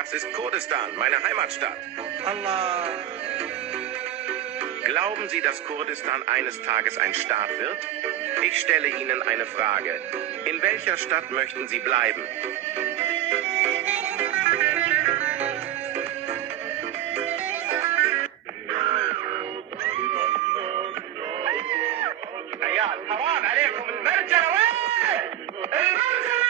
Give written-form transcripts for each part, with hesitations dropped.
Das ist Kurdistan, meine Heimatstadt. Allah. Glauben Sie, dass Kurdistan eines Tages ein Staat wird? Ich stelle Ihnen eine Frage. In welcher Stadt möchten Sie bleiben? حرام عليكم المرجلة وين؟ المرجلة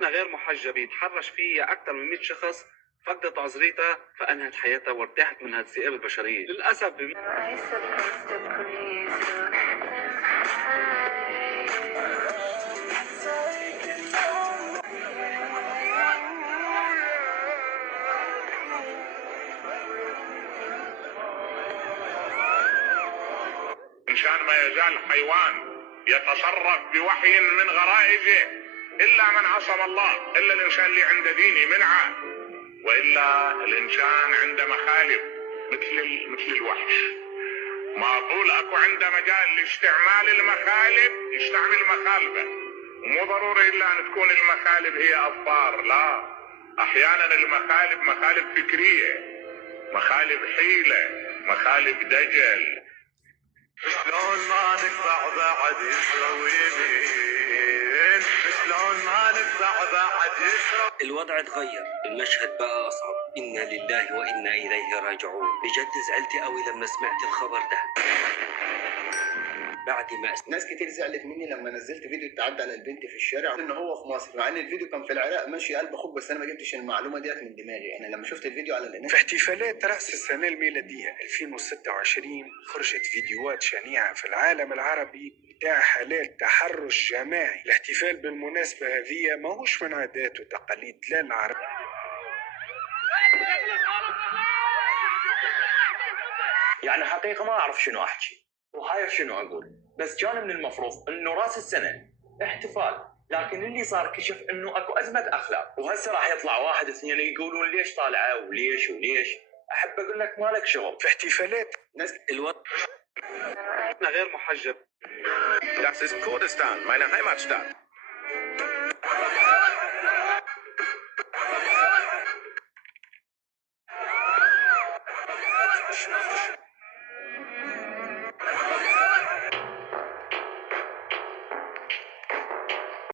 وين؟ غير محجب يتحرش فيه أكثر من 100 شخص، فقدت عذريتها فأنهت حياتها وارتاحت من هالذئاب البشرية للأسف. إنسان ما يزال حيوان يتصرف بوحي من غرائزه إلا من عصم الله، إلا الإنسان اللي عنده دين يمنعه، وإلا الإنسان عنده مخالب مثل الوحش. ما أقول أكو عنده مجال لاستعمال المخالب يستعمل مخالبه، ومو ضروري إلا أن تكون المخالب هي أظفار، لا، أحيانا المخالب مخالب فكرية، مخالب حيلة، مخالب دجل. شلون ما نقطع بعد يسوي يمين، شلون ما نقطع بعد يسوي. الوضع تغير، المشهد بقى أصعب. إنا لله وإنا إليه راجعون. بجد زعلت قوي لما سمعت الخبر ده. بعد ما ناس كتير زعلت مني لما نزلت فيديو التعدي على البنت في الشارع ان هو في مصر، مع ان الفيديو كان في العراق. ماشي قلب اخوك، بس انا ما جبتش المعلومه ديت من دماغي. يعني لما شفت الفيديو على الانترنت في احتفالات رأس السنة الميلادية 2026 خرجت فيديوهات شنيعة في العالم العربي بتاع حالات تحرش جماعي. الاحتفال بالمناسبة هذه ماهوش من عادات وتقاليد لا العرب. يعني حقيقة ما أعرف شنو أحكي وهاي شنو أقول، بس كان من المفروض إنه رأس السنة احتفال، لكن اللي صار كشف إنه أكو أزمة أخلاق، وهسه راح يطلع واحد اثنين يقولون ليش طالعة وليش. أحب أقول لك مالك شغل في احتفالات ناس الوضع غير محجب. Das ist Kurdistan, meine Heimatstadt.